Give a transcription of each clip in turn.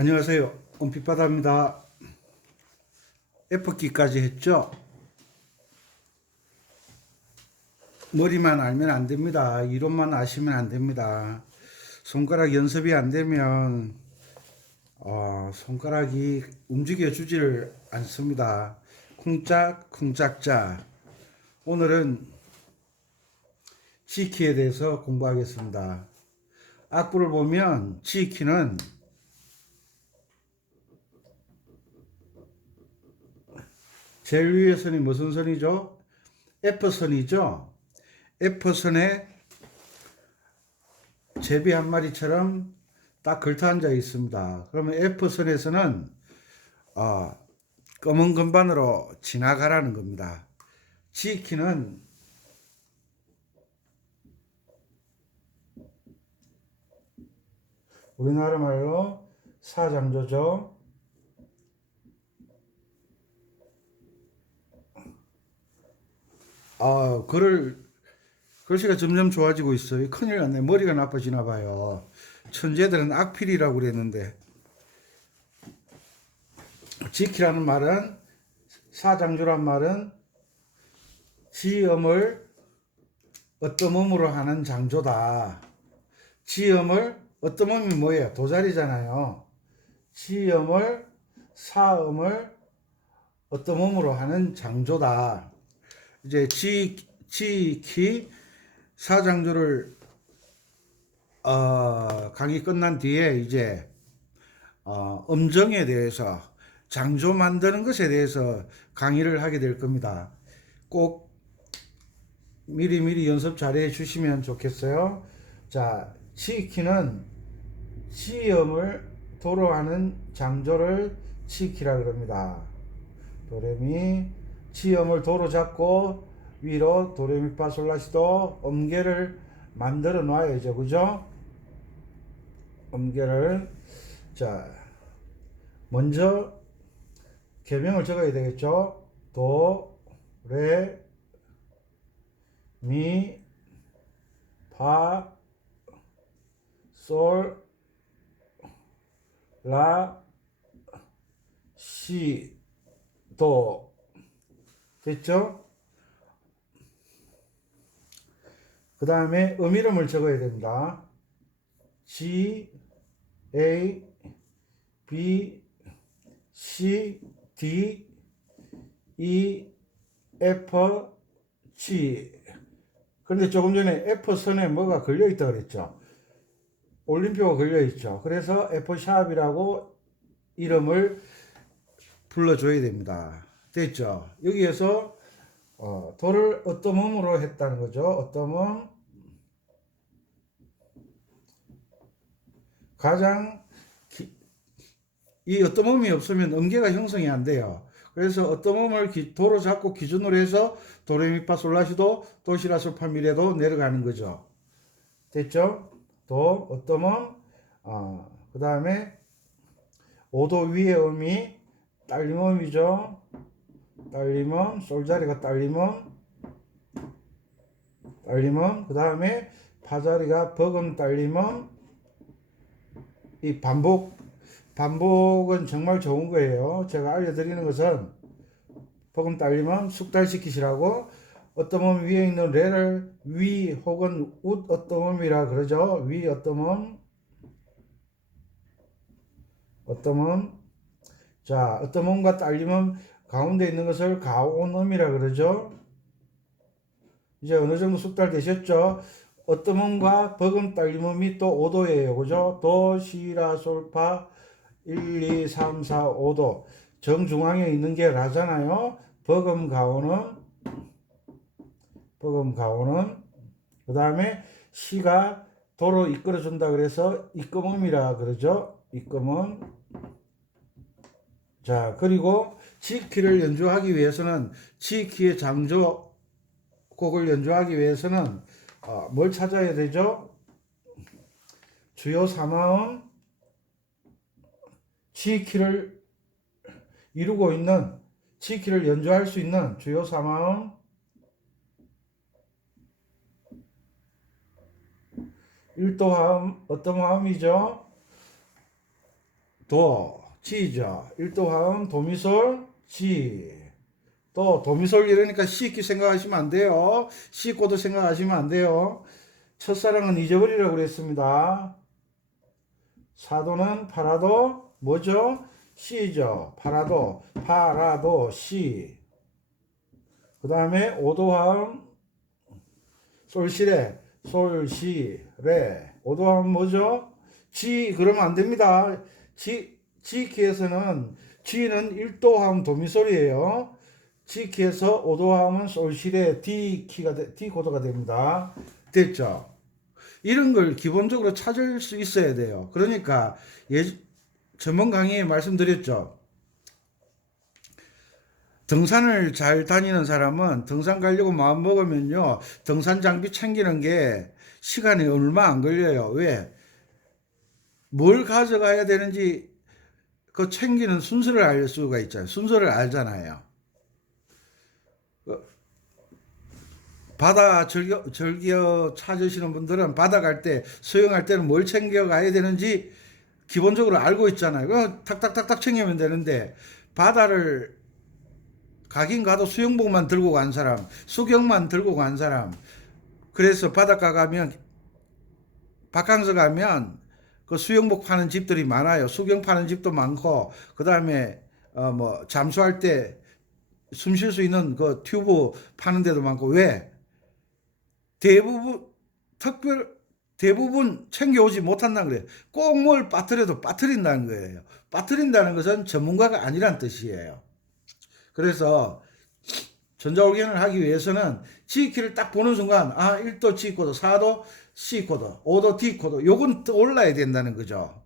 안녕하세요. 은빛바다입니다. F키까지 했죠? 머리만 알면 안 됩니다. 이론만 아시면 안 됩니다. 손가락 연습이 안 되면 손가락이 움직여주지를 않습니다. 쿵짝 쿵짝짝. 오늘은 G키에 대해서 공부하겠습니다. 악보를 보면 G키는 제일 위의 선이 무슨 선이죠? F선이죠. F선에 제비 한 마리처럼 딱 걸터 앉아 있습니다. 그러면 F선에서는 검은 건반으로 지나가라는 겁니다. G키는 우리나라 말로 사장조죠. 글씨가 점점 좋아지고 있어요. 큰일 났네. 머리가 나빠지나 봐요. 천재들은 악필이라고 그랬는데, 지키라는 말은, 사장조란 말은 지음을 어떠음으로 하는 장조다. 지음을 어떠음이 뭐예요? 도자리잖아요. 지음을 사음을 어떠음으로 하는 장조다. 이제 지키 사장조를 강의 끝난 뒤에 이제 음정에 대해서 장조 만드는 것에 대해서 강의를 하게 될 겁니다. 꼭 미리미리 연습 잘해 주시면 좋겠어요. 자, 치키는 치음을 도로 하는 장조를 치키라 그럽니다. 도레미 치음을 도로 잡고 위로 도레미파솔라시도 음계를 만들어 놔야죠. 그죠? 음계를. 자, 먼저 계명을 적어야 되겠죠. 도, 레, 미, 파, 솔, 라, 시, 도. 됐죠? 그 다음에 이름을 적어야 됩니다. G, A, B, C, D, E, F, G. 그런데 조금 전에 F선에 뭐가 걸려있다 그랬죠. 올림표가 걸려있죠. 그래서 F샵이라고 이름을 불러줘야 됩니다. 됐죠? 여기에서 도를 어떤 음으로 했다는 거죠. 어떤 음. 이 어떤 음이 없으면 음계가 형성이 안 돼요. 그래서 어떤 음을 도로 잡고 기준으로 해서 도레미파솔라시도 도시라솔파미레도 내려가는 거죠. 됐죠? 도, 어떤 음, 그 다음에 5도 위의 음이 딸림음이죠. 딸림음, 솔자리가 딸림음, 그 다음에 파자리가 버금 딸림음. 이 반복은 정말 좋은 거예요. 제가 알려드리는 것은 버금 딸림음 숙달시키시라고. 어떤 위에 있는 레를 위 혹은 웃 어떤 이라 그러죠. 위 어떤 자, 어떤 딸림음 가운데 있는 것을 가온음이라 그러죠. 이제 어느 정도 숙달되셨죠? 어떤 버금 딸림음이 또 5도예요. 그죠? 도, 시, 라, 솔, 파 1, 2, 3, 4, 5도. 정중앙에 있는 게 라잖아요. 버금 가온음. 그 다음에 시가 도로 이끌어준다 그래서 이끌음이라 그러죠. 이끌음. 자, 그리고 G키를 연주하기 위해서는 G키의 장조 곡을 연주하기 위해서는 뭘 찾아야 되죠? 주요 3화음 G키를 이루고 있는 G키를 연주할 수 있는 주요 3화음 1도 화음 어떤 화음이죠? 도, 지죠. 1도 화음 도미솔, 지. 또 도미솔 이러니까 C키 생각하시면 안 돼요. C 코드 생각하시면 안 돼요. 첫사랑은 잊어버리라고 그랬습니다. 사도는 파라도 뭐죠? C죠. 파라도, 파라도, C. 그 다음에 오도 화음 솔시레, 솔시레. 오도 화음 뭐죠? G. 그러면 안 됩니다. G키에서는 G는 1도 화음 도미솔이에요. G키에서 오도 화음은 솔시레 D 코드가 됩니다. 됐죠? 이런 걸 기본적으로 찾을 수 있어야 돼요. 그러니까 전문 강의에 말씀드렸죠. 등산을 잘 다니는 사람은 등산 가려고 마음 먹으면요, 등산 장비 챙기는 게 시간이 얼마 안 걸려요. 왜? 뭘 가져가야 되는지 그 챙기는 순서를 알 수가 있잖아요. 순서를 알잖아요. 바다 즐겨 찾으시는 분들은 바다 갈 때, 수영할 때는 뭘 챙겨 가야 되는지 기본적으로 알고 있잖아요. 그럼 탁탁탁탁 챙기면 되는데, 바다를 가긴 가도 수영복만 들고 간 사람, 수경만 들고 간 사람, 그래서 바닷가 가면, 바캉스 가면 그 수영복 파는 집들이 많아요. 수경 파는 집도 많고, 그 다음에 뭐 잠수할 때 숨 쉴 수 있는 그 튜브 파는 데도 많고. 왜? 대부분 대부분 챙겨오지 못한다는 거예요. 꼭 뭘 빠뜨려도 빠뜨린다는 거예요. 빠뜨린다는 것은 전문가가 아니란 뜻이에요. 그래서 전자올견을 하기 위해서는 G키를 딱 보는 순간, 1도 G 코드, 4도 C 코드, 5도 D 코드, 요건 떠올라야 된다는 거죠.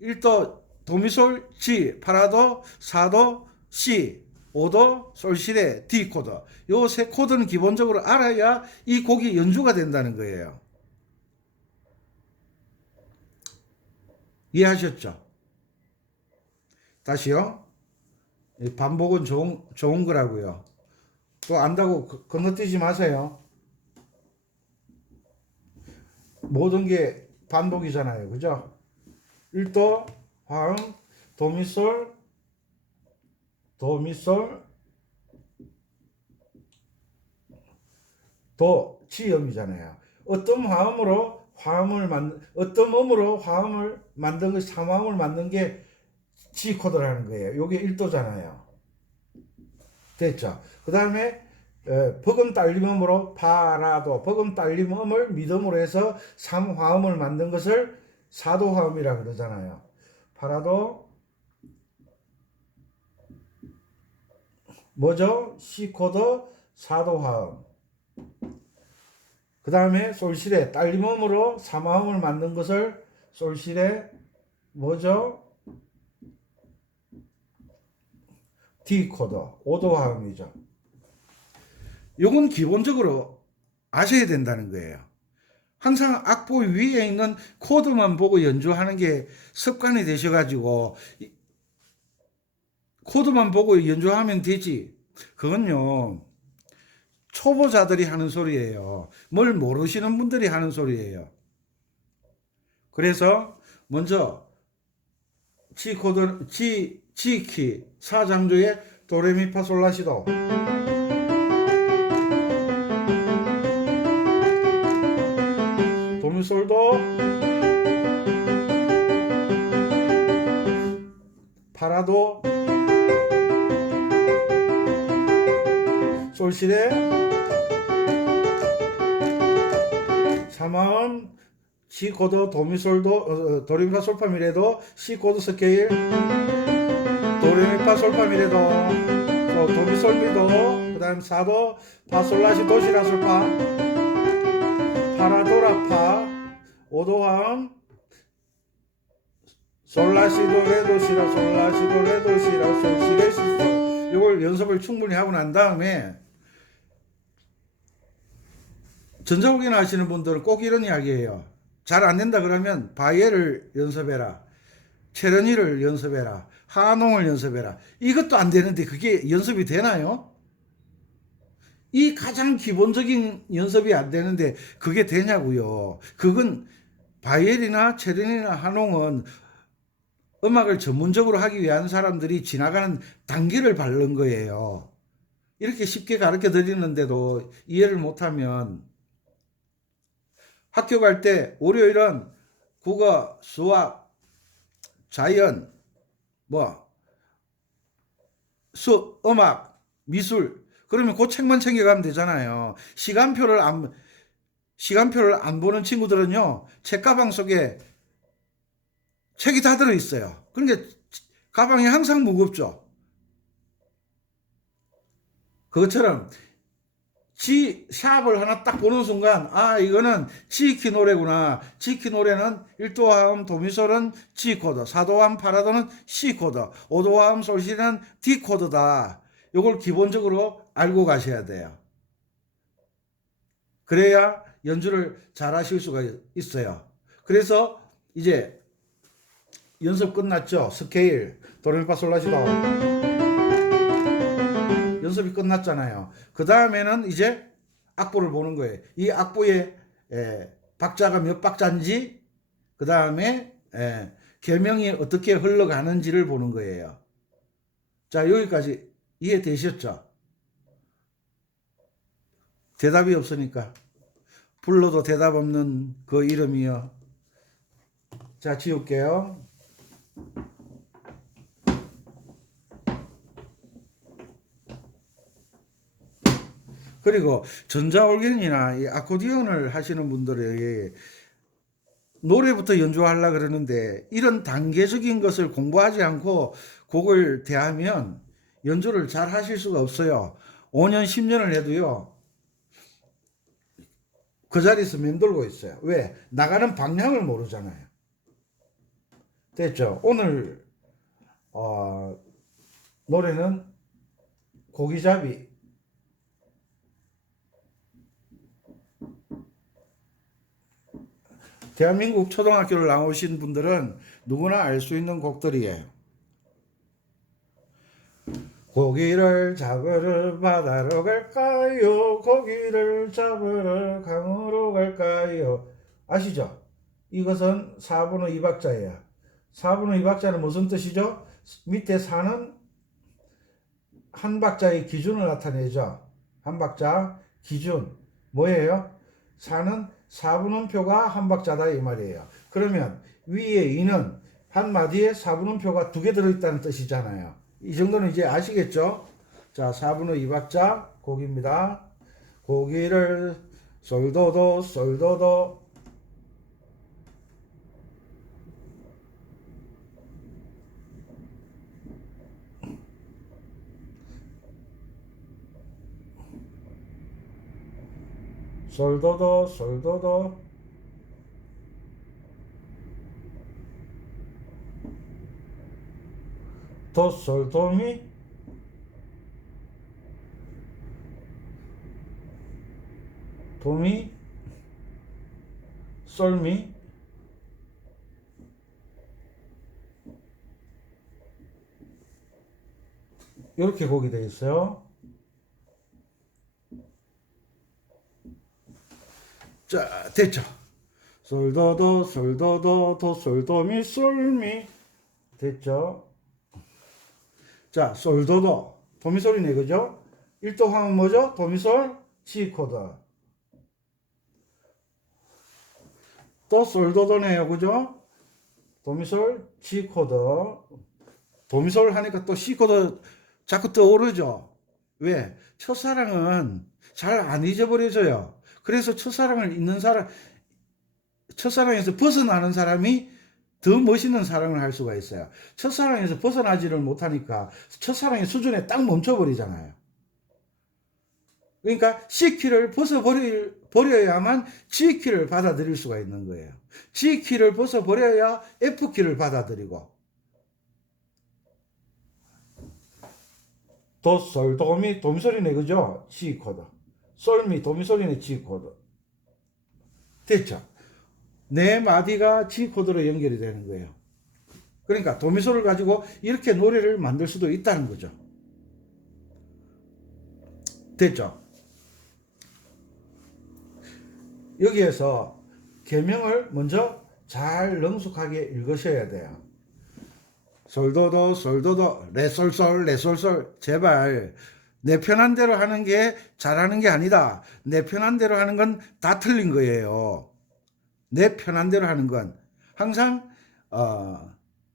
1도 도미솔 G, 8도 4도 C, 5도 솔시레 D 코드. 요 세 코드는 기본적으로 알아야 이 곡이 연주가 된다는 거예요. 이해하셨죠? 다시요. 반복은 좋은 거라고요. 또 안다고 건너뛰지 마세요. 모든 게 반복이잖아요. 그죠? 1도, 화음, 도미솔, 도미솔, 도, 지음이잖아요. 어떤 음으로 화음을 만든 거, 3화음을 만든 게 G 코드라는 거예요. 요게 1도잖아요. 됐죠? 그 다음에 버금 딸림음으로 파라도, 버금 딸림음을 미음으로 해서 3화음을 만든 것을 4도 화음이라고 그러잖아요. 파라도 뭐죠? C 코드 4도 화음. 그 다음에 솔시레 딸림음으로 3화음을 만든 것을 솔시레 뭐죠? D 코드 5도 화음이죠. 요건 기본적으로 아셔야 된다는 거예요. 항상 악보 위에 있는 코드만 보고 연주하는 게 습관이 되셔가지고 코드만 보고 연주하면 되지. 그건요, 초보자들이 하는 소리예요. 뭘 모르시는 분들이 하는 소리예요. 그래서 먼저 G키 4장조의 도레미파솔라시도, 도미솔도, 파라도, 솔시레, 3화음 C 코드 도미솔도, 도레미파 솔파미레도, C 코드 스케일, 도레미파 솔파미레도, 도미솔미도, 그 다음 4도 파솔라시 도시라 솔파, 파라도라파, 5도 화음 솔라시도 레도시라, 솔라시도 레도시라, 솔시레시도. 이걸 연습을 충분히 하고 난 다음에, 전자올긴 하시는 분들은 꼭 이런 이야기예요. 잘 안 된다 그러면 바이엘을 연습해라, 체르니를 연습해라, 하농을 연습해라. 이것도 안 되는데 그게 연습이 되나요? 이 가장 기본적인 연습이 안 되는데 그게 되냐고요. 그건 바이엘이나 체르니나 하농은 음악을 전문적으로 하기 위한 사람들이 지나가는 단계를 밟는 거예요. 이렇게 쉽게 가르쳐 드리는데도 이해를 못하면 학교 갈 때 월요일은 국어, 수학, 자연, 뭐 음악, 미술 그러면 그 책만 챙겨가면 되잖아요. 시간표를 안 보는 친구들은요. 책가방 속에 책이 다 들어 있어요. 그러니까 가방이 항상 무겁죠. 그것처럼 샵을 하나 딱 보는 순간 아 이거는 지키 노래구나. 지키 노래는 1도화음 도미솔은 G 코드, 4도화음 파라도는 C 코드, 5도화음 솔시는 D 코드다. 이걸 기본적으로 알고 가셔야 돼요. 그래야 연주를 잘 하실 수가 있어요. 그래서 이제 연습 끝났죠. 스케일 도레미파솔라시도 연습이 끝났잖아요. 그 다음에는 이제 악보를 보는 거예요. 이 악보의 박자가 몇 박자인지 그 다음에 계명이 어떻게 흘러가는지를 보는 거예요. 자 여기까지 이해되셨죠? 대답이 없으니까 불러도 대답 없는 그 이름이요. 자 지울게요. 그리고 전자올겐이나 이 아코디언을 하시는 분들이 노래부터 연주하려고 그러는데 이런 단계적인 것을 공부하지 않고 곡을 대하면 연주를 잘 하실 수가 없어요. 5년, 10년을 해도요. 그 자리에서 맴돌고 있어요. 왜? 나가는 방향을 모르잖아요. 됐죠? 오늘 노래는 고기잡이 대한민국 초등학교를 나오신 분들은 누구나 알 수 있는 곡들이에요. 고기를 잡으러 바다로 갈까요? 고기를 잡으러 강으로 갈까요? 아시죠? 이것은 4분의 2박자예요. 4분의 2박자는 무슨 뜻이죠? 밑에 4는 한 박자의 기준을 나타내죠. 한 박자 기준 뭐예요? 4는 4분음표가 한 박자다 이 말이에요. 그러면 위에 2는 한 마디에 4분음표가 두 개 들어있다는 뜻이잖아요. 이 정도는 이제 아시겠죠? 자, 4분의 2박자 곡입니다. 고기를 솔도도 솔도도 솔도도 솔도도 도솔도미 도미 솔미 이렇게 곡이 되어 있어요. 자, 됐죠? 솔도도 솔도도 도솔도미 솔미 됐죠? 자, 솔도도 도미솔이네 그죠? 1도 화음은 뭐죠? 도미솔 C 코드. 또 솔도도네요 그죠? 도미솔 G 코드. 도미솔 하니까 또 C 코드 자꾸 떠오르죠? 왜? 첫사랑은 잘 안 잊어버려져요. 그래서 첫사랑에서 벗어나는 사람이 더 멋있는 사랑을 할 수가 있어요. 첫사랑에서 벗어나지를 못하니까 첫사랑의 수준에 딱 멈춰버리잖아요. 그러니까 C키를 벗어버려야만 G키를 받아들일 수가 있는 거예요. G키를 벗어버려야 F키를 받아들이고 도솔 도미 도미솔이네 그죠? G 코드 솔미 도미솔이네 G 코드 됐죠? 네 마디가 G 코드로 연결이 되는 거예요. 그러니까 도미솔을 가지고 이렇게 노래를 만들 수도 있다는 거죠. 됐죠? 여기에서 계명을 먼저 잘 능숙하게 읽으셔야 돼요. 솔도도 솔도도 레솔솔 레솔솔. 제발 내 편한 대로 하는 게 잘하는 게 아니다. 내 편한 대로 하는 건 다 틀린 거예요. 내 편한 대로 하는 건 항상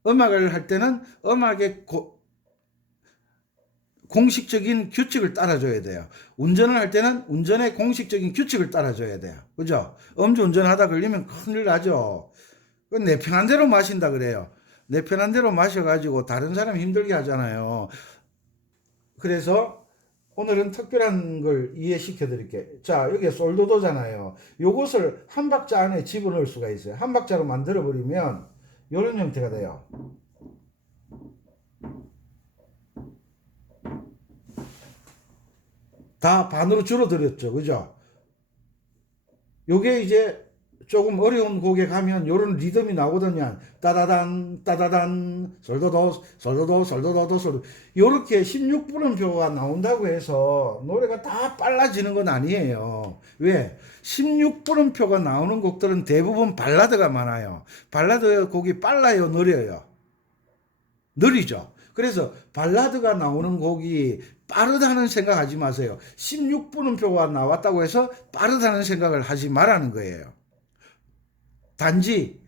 음악을 할 때는 음악의 공식적인 규칙을 따라줘야 돼요. 운전을 할 때는 운전의 공식적인 규칙을 따라줘야 돼요. 그죠? 음주운전 하다 걸리면 큰일 나죠. 그건 내 편한 대로 마신다 그래요. 내 편한 대로 마셔가지고 다른 사람 힘들게 하잖아요. 그래서 오늘은 특별한 걸 이해시켜 드릴게요. 자, 여기 솔도도잖아요. 요것을 한 박자 안에 집어넣을 수가 있어요. 한 박자로 만들어 버리면 이런 형태가 돼요. 다 반으로 줄어들었죠. 그죠? 요게 이제 조금 어려운 곡에 가면 요런 리듬이 나오거든요. 따다단 따다단 솔도도 솔도도 솔도도 솔도. 요렇게 16분음표가 나온다고 해서 노래가 다 빨라지는 건 아니에요. 왜? 16분음표가 나오는 곡들은 대부분 발라드가 많아요. 발라드 곡이 빨라요, 느려요? 느리죠. 그래서 발라드가 나오는 곡이 빠르다는 생각하지 마세요. 16분음표가 나왔다고 해서 빠르다는 생각을 하지 말라는 거예요. 단지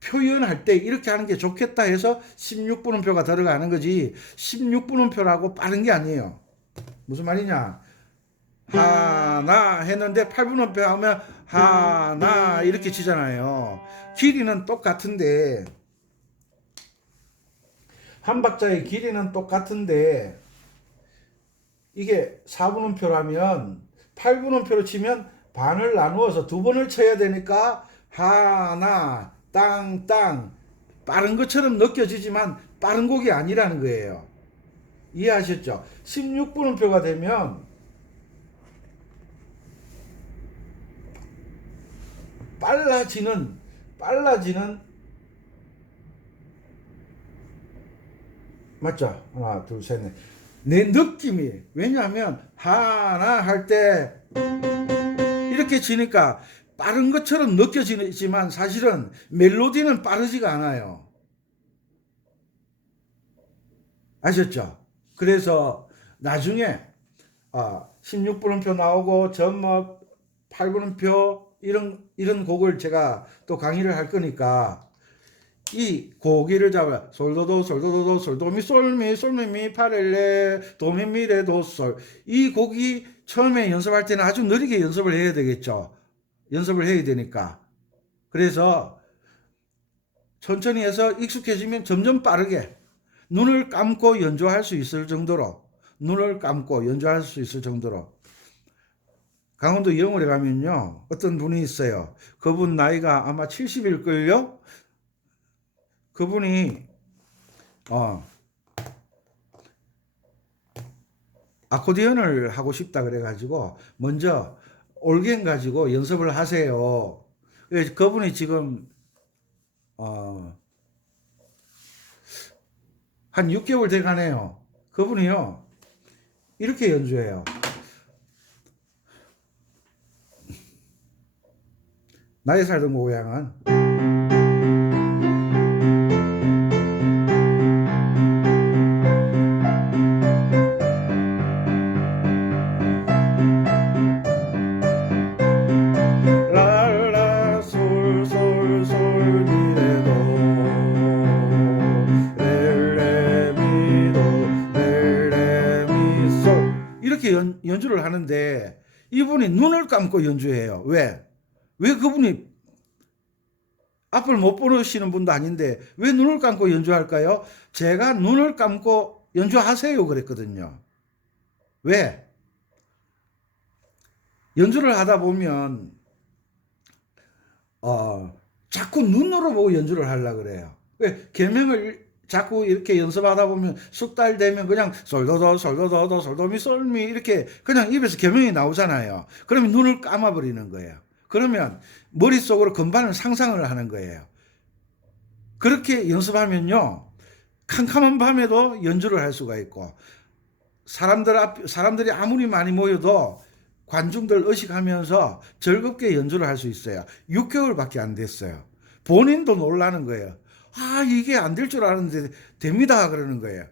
표현할 때 이렇게 하는 게 좋겠다 해서 16분음표가 들어가는 거지 16분음표라고 빠른 게 아니에요. 무슨 말이냐? 하나 했는데 8분음표 하면 하나 이렇게 치잖아요. 길이는 똑같은데 한 박자의 길이는 똑같은데 이게 4분음표라면 8분음표로 치면 반을 나누어서 두 번을 쳐야 되니까 하나 땅땅 빠른 것처럼 느껴지지만 빠른 곡이 아니라는 거예요. 이해하셨죠? 16분음표가 되면 빨라지는 맞죠? 하나 둘 셋 넷. 내 느낌이 왜냐하면 하나 할 때 이렇게 치니까 빠른 것처럼 느껴지지만 사실은 멜로디는 빠르지가 않아요. 아셨죠? 그래서 나중에 16분음표 나오고 전막 8분음표 이런 곡을 제가 또 강의를 할 거니까 이 고기를 잡아 솔도도 솔도도도 솔도미 솔미 솔미미 파렐레 도미미레 도솔. 이 곡이 처음에 연습할 때는 아주 느리게 연습을 해야 되겠죠. 연습을 해야 되니까. 그래서 천천히 해서 익숙해지면 점점 빠르게 눈을 감고 연주할 수 있을 정도로 강원도 영월에 가면요 어떤 분이 있어요. 그분 나이가 아마 70일걸요. 그분이 아코디언을 하고 싶다 그래가지고 먼저 올겐 가지고 연습을 하세요. 그분이 지금 한 6개월 돼 가네요. 그분이요 이렇게 연주해요. 나의 살던 고향은 연주를 하는데 이분이 눈을 감고 연주해요. 왜? 왜 그분이 앞을 못 보시는 분도 아닌데 왜 눈을 감고 연주할까요? 제가 눈을 감고 연주하세요 그랬거든요. 왜? 연주를 하다 보면 자꾸 눈으로 보고 연주를 하려고 그래요. 왜? 계명을 자꾸 이렇게 연습하다 보면 석 달 되면 그냥 솔도도 솔도도도 솔도미 솔미 이렇게 그냥 입에서 계명이 나오잖아요. 그러면 눈을 감아버리는 거예요. 그러면 머릿속으로 건반을 상상을 하는 거예요. 그렇게 연습하면요 캄캄한 밤에도 연주를 할 수가 있고 사람들이 아무리 많이 모여도 관중들 의식하면서 즐겁게 연주를 할 수 있어요. 6개월밖에 안 됐어요. 본인도 놀라는 거예요. 이게 안 될 줄 알았는데 됩니다 그러는 거예요.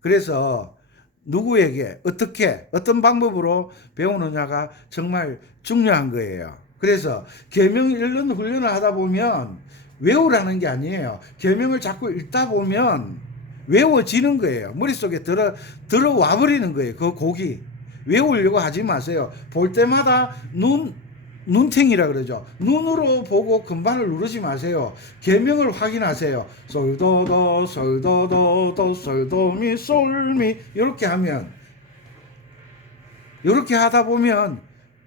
그래서 누구에게 어떻게 어떤 방법으로 배우느냐가 정말 중요한 거예요. 그래서 계명 읽는 훈련을 하다 보면 외우라는 게 아니에요. 계명을 자꾸 읽다 보면 외워지는 거예요. 머릿속에 들어와 버리는 거예요. 그 곡이. 외우려고 하지 마세요. 볼 때마다 눈탱이라 그러죠. 눈으로 보고 금반을 누르지 마세요. 계명을 확인하세요. 솔도도 솔도도도 솔도미 솔미 이렇게 하면, 이렇게 하다 보면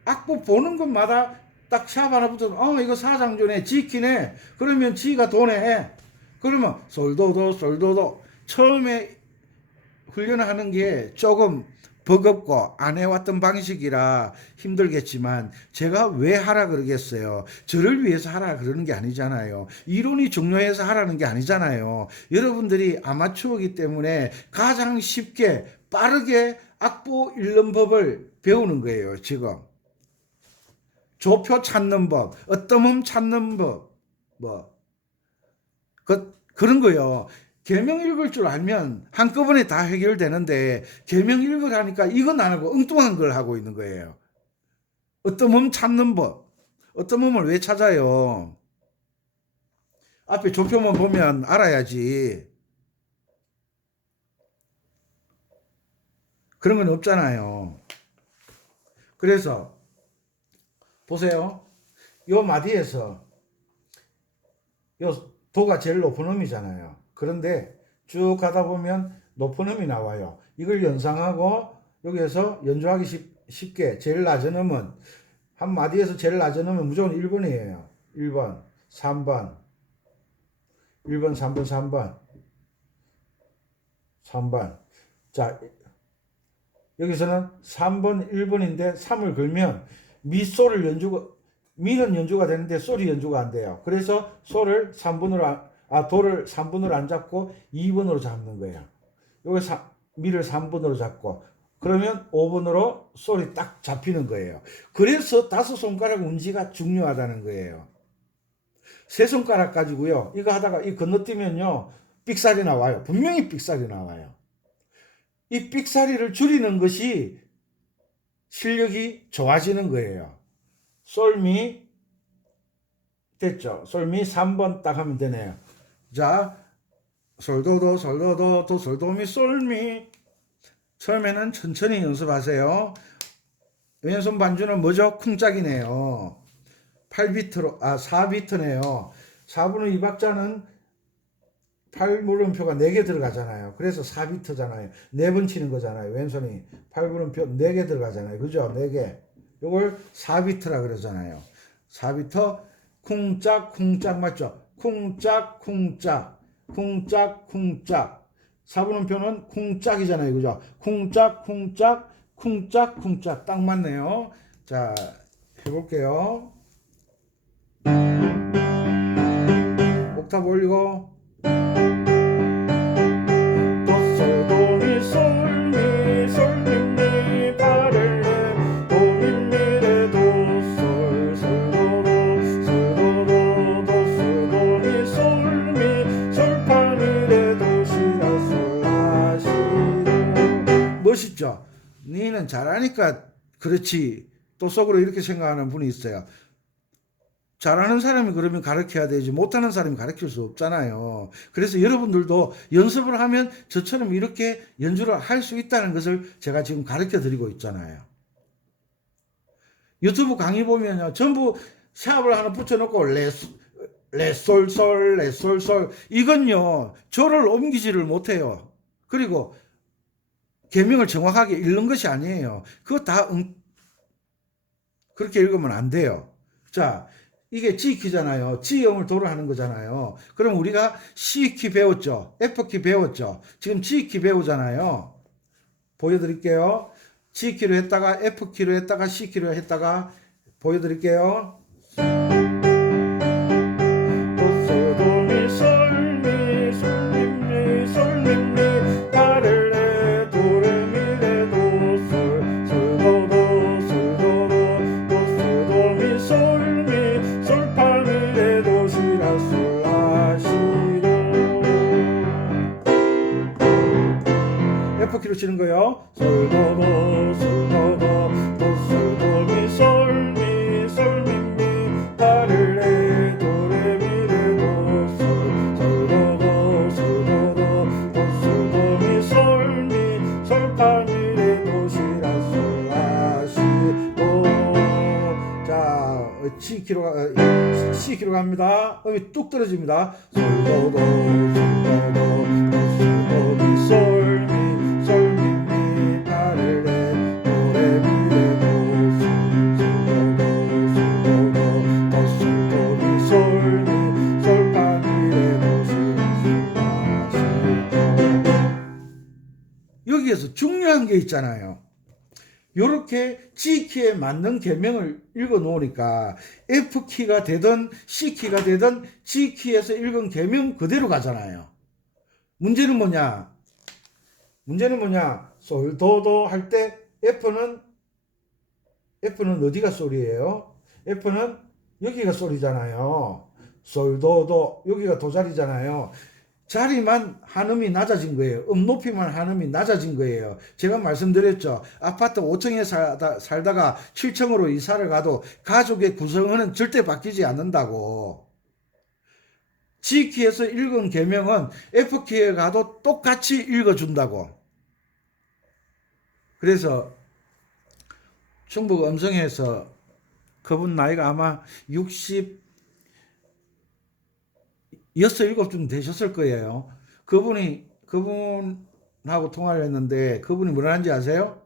악보 보는 것마다 딱 샵 하나 붙어서 이거 사장조네 지키네 그러면 지가 도네. 그러면 솔도도 솔도도. 처음에 훈련을 하는 게 조금 버겁고 안 해왔던 방식이라 힘들겠지만 제가 왜 하라 그러겠어요. 저를 위해서 하라 그러는 게 아니잖아요. 이론이 중요해서 하라는 게 아니잖아요. 여러분들이 아마추어이기 때문에 가장 쉽게 빠르게 악보 읽는 법을 배우는 거예요. 지금 조표 찾는 법, 어떤 찾는 법, 그런 거요. 계명 읽을 줄 알면 한꺼번에 다 해결되는데 계명 읽으라니까 이건 안 하고 엉뚱한 걸 하고 있는 거예요. 어떤 몸 찾는 법. 어떤 몸을 왜 찾아요? 앞에 조표만 보면 알아야지. 그런 건 없잖아요. 그래서 보세요. 요 마디에서 요 도가 제일 높은 음이잖아요. 그런데 쭉 가다 보면 높은 음이 나와요. 이걸 연상하고 여기에서 연주하기 쉽게 제일 낮은 음은 한 마디에서 제일 낮은 음은 무조건 1번이에요. 1번, 3번, 1번, 3번, 3번, 3번. 자, 여기서는 3번, 1번인데 3을 걸면 미소를 미는 연주가 되는데 솔이 연주가 안 돼요. 그래서 솔을 3번으로 도를 3번으로 안 잡고 2번으로 잡는 거예요. 여기 미를 3번으로 잡고 그러면 5번으로 솔이 딱 잡히는 거예요. 그래서 5손가락 운지가 중요하다는 거예요. 3손가락 가지고요. 이거 하다가 이 건너뛰면요. 삑사리 나와요. 분명히 삑사리 나와요. 이 삑사리를 줄이는 것이 실력이 좋아지는 거예요. 솔미 됐죠? 솔미 3번 딱 하면 되네요. 자, 솔도도 솔도도 도 솔도미 솔미. 처음에는 천천히 연습하세요. 왼손 반주는 뭐죠? 쿵짝이네요. 8비트로 4비트네요. 4분의 2박자는 8물음표가 4개 들어가잖아요. 그래서 4비트잖아요. 4번 치는 거잖아요. 왼손이 8물음표 4개 들어가잖아요. 그죠? 4개. 이걸 4비트라 그러잖아요. 4비트 쿵짝 쿵짝 맞죠? 쿵짝 쿵짝 쿵짝 쿵짝. 4분음표는 쿵짝이잖아요. 그죠? 쿵짝 쿵짝 쿵짝 쿵짝 딱 맞네요. 자, 해볼게요. 옥타브 올리고 멋있죠? 니는 잘하니까 그렇지. 또 속으로 이렇게 생각하는 분이 있어요. 잘하는 사람이 그러면 가르쳐야 되지 못하는 사람이 가르칠 수 없잖아요. 그래서 여러분들도 연습을 하면 저처럼 이렇게 연주를 할 수 있다는 것을 제가 지금 가르쳐 드리고 있잖아요. 유튜브 강의 보면요. 전부 샵을 하나 붙여놓고 레솔솔 레솔솔 이건요. 조를 옮기지를 못해요. 그리고 계명을 정확하게 읽는 것이 아니에요. 그거 다 그렇게 읽으면 안 돼요. 자, 이게 G키잖아요. G음을 도로 하는 거잖아요. 그럼 우리가 C키 배웠죠. F키 배웠죠. 지금 G키 배우잖아요. 보여드릴게요. G키로 했다가 F키로 했다가 C키로 했다가 보여드릴게요. 멋있죠? F키로 치는 거예요. 솔도도 솔도도 도솔도미솔미솔미미 파를레 도레미레도 솔도도 솔도도 도솔도미솔미 솔파미레 도시라 솔라시도. 자, C키로 갑니다. 음이 뚝 떨어집니다. 솔도도 솔도도 도솔도미 솔미 파를레 도레미레도 솔도도 도솔도미 솔미 솔파미레도 솔라시도. 여기에서 중요한 게 있잖아요. 요렇게 G키에 맞는 계명을 읽어 놓으니까 F키가 되든 C키가 되든 G키에서 읽은 계명 그대로 가잖아요. 문제는 뭐냐? 솔도도 할 때 F는 어디가 솔이에요? F는 여기가 솔이잖아요. 솔도도 여기가 도자리잖아요. 자리만 한음이 낮아진 거예요. 높이만 한음이 낮아진 거예요. 제가 말씀드렸죠. 아파트 5층에 살다가 7층으로 이사를 가도 가족의 구성은 절대 바뀌지 않는다고. G키에서 읽은 계명은 F키에 가도 똑같이 읽어준다고. 그래서 충북 음성에서 그분 나이가 아마 67쯤 되셨을 거예요. 그분하고 통화를 했는데 그분이 뭐라는지 아세요?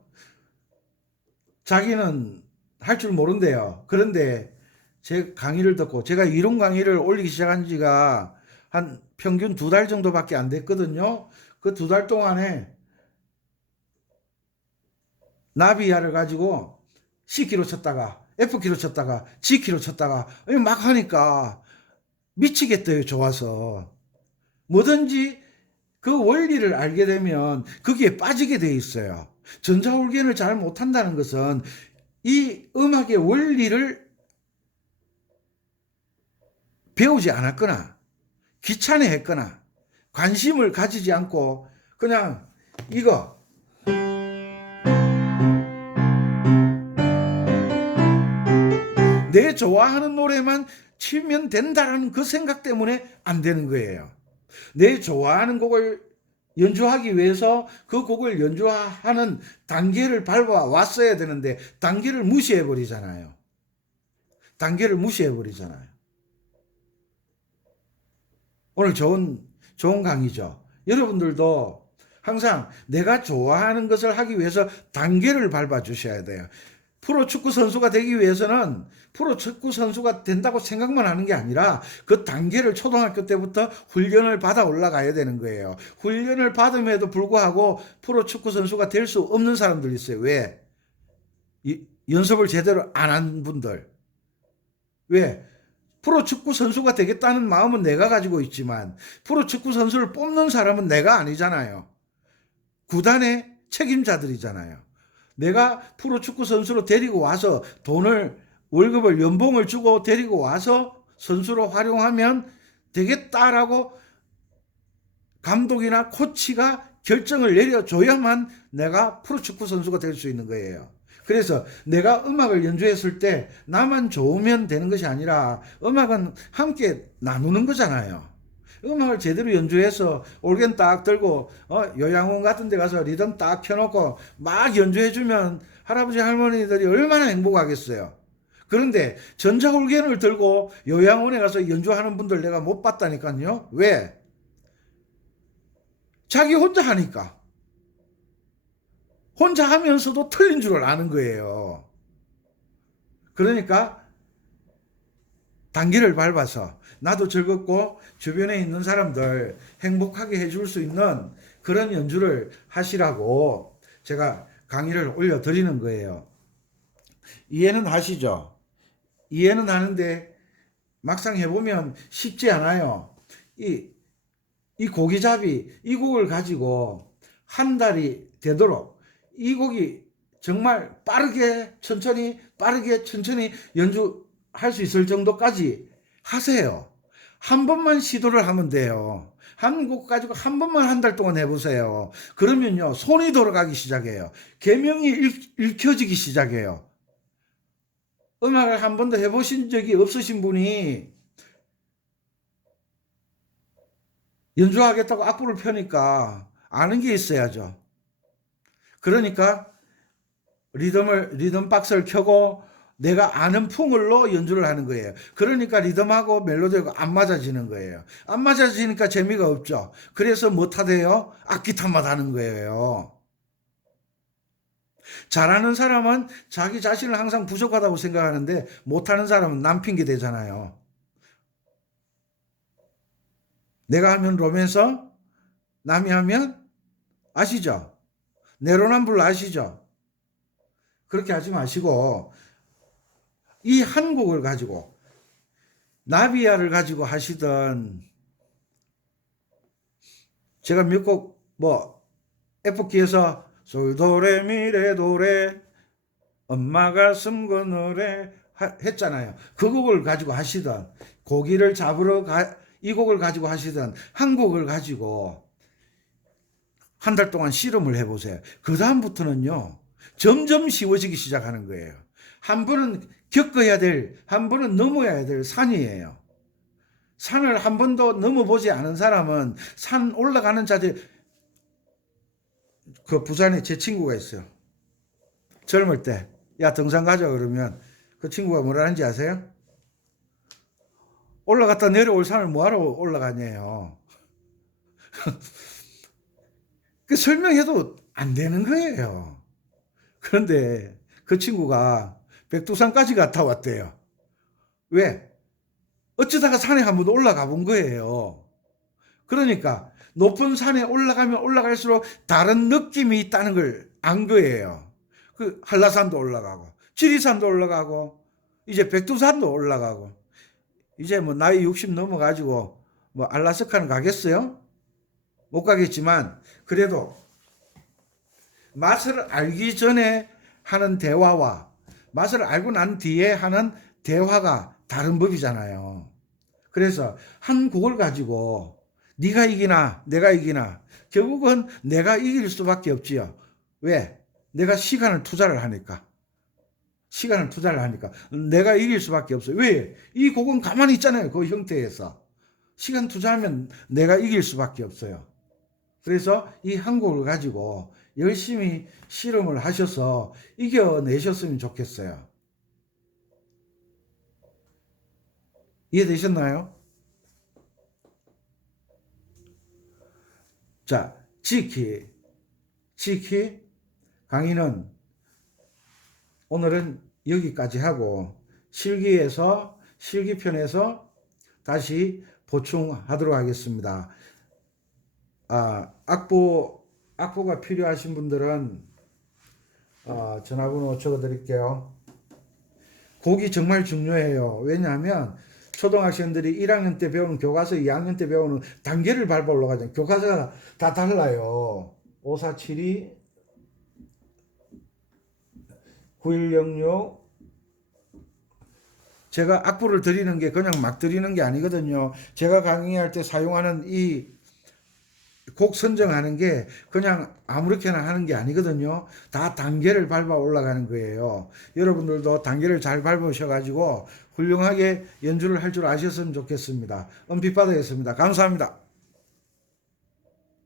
자기는 할 줄 모른대요. 그런데 제 강의를 듣고 제가 이론 강의를 올리기 시작한 지가 한 평균 2달 정도밖에 안 됐거든요. 그 2달 동안에 나비야를 가지고 C키로 쳤다가 F키로 쳤다가 G키로 쳤다가 막 하니까 미치겠대요. 좋아서. 뭐든지 그 원리를 알게 되면 거기에 빠지게 돼 있어요. 전자올겐을 잘 못한다는 것은 이 음악의 원리를 배우지 않았거나 귀찮아 했거나 관심을 가지지 않고 그냥 이거 내 좋아하는 노래만 치면 된다라는 그 생각 때문에 안 되는 거예요. 내 좋아하는 곡을 연주하기 위해서 그 곡을 연주하는 단계를 밟아 왔어야 되는데 단계를 무시해 버리잖아요. 오늘 좋은 강의죠. 여러분들도 항상 내가 좋아하는 것을 하기 위해서 단계를 밟아 주셔야 돼요. 프로축구 선수가 되기 위해서는 프로축구 선수가 된다고 생각만 하는 게 아니라 그 단계를 초등학교 때부터 훈련을 받아 올라가야 되는 거예요. 훈련을 받음에도 불구하고 프로축구 선수가 될 수 없는 사람들이 있어요. 왜? 연습을 제대로 안 한 분들. 왜? 프로축구 선수가 되겠다는 마음은 내가 가지고 있지만 프로축구 선수를 뽑는 사람은 내가 아니잖아요. 구단의 책임자들이잖아요. 내가 프로축구 선수로 데리고 와서 월급을 연봉을 주고 데리고 와서 선수로 활용하면 되겠다라고 감독이나 코치가 결정을 내려줘야만 내가 프로축구 선수가 될 수 있는 거예요. 그래서 내가 음악을 연주했을 때 나만 좋으면 되는 것이 아니라 음악은 함께 나누는 거잖아요. 음악을 제대로 연주해서 올겐 딱 들고 요양원 같은 데 가서 리듬 딱 켜놓고 막 연주해주면 할아버지 할머니들이 얼마나 행복하겠어요. 그런데 전자올겐을 들고 요양원에 가서 연주하는 분들 내가 못 봤다니까요. 왜? 자기 혼자 하니까. 혼자 하면서도 틀린 줄 아는 거예요. 그러니까 단계를 밟아서 나도 즐겁고 주변에 있는 사람들 행복하게 해줄 수 있는 그런 연주를 하시라고 제가 강의를 올려드리는 거예요. 이해는 하시죠? 이해는 하는데 막상 해보면 쉽지 않아요. 이 고기잡이, 이 곡을 가지고 한 달이 되도록 이 곡이 정말 빠르게 천천히 연주할 수 있을 정도까지 하세요. 한 번만 시도를 하면 돼요. 한 곡 가지고 한 번만 한 달 동안 해보세요. 그러면요, 손이 돌아가기 시작해요. 계명이 읽혀지기 시작해요. 음악을 한 번도 해보신 적이 없으신 분이 연주하겠다고 악보를 펴니까 아는 게 있어야죠. 그러니까 리듬 박스를 켜고 내가 아는 풍을로 연주를 하는 거예요. 그러니까 리듬하고 멜로디가 안 맞아지는 거예요. 안 맞아지니까 재미가 없죠. 그래서 못하대요? 악기 탓만 하는 거예요. 잘하는 사람은 자기 자신을 항상 부족하다고 생각하는데 못하는 사람은 남 핑계 대잖아요. 내가 하면 로맨서, 남이 하면 아시죠? 내로남불 아시죠? 그렇게 하지 마시고 이 한 곡을 가지고 나비야를 가지고 하시던 제가 몇 곡 F키에서 솔도레미레도레 엄마가 쓴거 노래 했잖아요. 그 곡을 가지고 하시던 고기를 잡으러 이 곡을 가지고 하시던 한 곡을 가지고 한 달 동안 실험을 해보세요. 그 다음부터는요 점점 쉬워지기 시작하는 거예요. 한 번은 겪어야 될, 한 번은 넘어야 될 산이에요. 산을 한 번도 넘어보지 않은 사람은 산 올라가는 자들, 그 부산에 제 친구가 있어요. 젊을 때, 야, 등산 가자 그러면 그 친구가 뭐라 하는지 아세요? 올라갔다 내려올 산을 뭐하러 올라가냐요. 그 설명해도 안 되는 거예요. 그런데 그 친구가 백두산까지 갔다 왔대요. 왜? 어쩌다가 산에 한 번 올라가 본 거예요. 그러니까 높은 산에 올라가면 올라갈수록 다른 느낌이 있다는 걸 안 거예요. 그 한라산도 올라가고 지리산도 올라가고 이제 백두산도 올라가고 이제 뭐 나이 60 넘어가지고 뭐 알라스카는 가겠어요? 못 가겠지만 그래도 맛을 알기 전에 하는 대화와 맛을 알고 난 뒤에 하는 대화가 다른 법이잖아요. 그래서 한 곡을 가지고 네가 이기나 내가 이기나 결국은 내가 이길 수밖에 없지요. 왜? 내가 시간을 투자를 하니까. 시간을 투자를 하니까 내가 이길 수밖에 없어요. 왜? 이 곡은 가만히 있잖아요. 그 형태에서. 시간 투자하면 내가 이길 수밖에 없어요. 그래서 이 한 곡을 가지고 열심히 실험을 하셔서 이겨내셨으면 좋겠어요. 이해되셨나요? 자, 지키 강의는 오늘은 여기까지 하고 실기편에서 다시 보충하도록 하겠습니다. 악보가 필요하신 분들은 전화번호 적어드릴게요. 곡이 정말 중요해요. 왜냐하면 초등학생들이 1학년 때 배우는 교과서 2학년 때 배우는 단계를 밟아 올라가잖아요. 교과서가 다 달라요. 5472 9106 제가 악보를 드리는 게 그냥 막 드리는 게 아니거든요. 제가 강의할 때 사용하는 이 곡 선정하는 게 그냥 아무렇게나 하는 게 아니거든요. 다 단계를 밟아 올라가는 거예요. 여러분들도 단계를 잘 밟으셔가지고 훌륭하게 연주를 할 줄 아셨으면 좋겠습니다. 은빛바다였습니다. 감사합니다.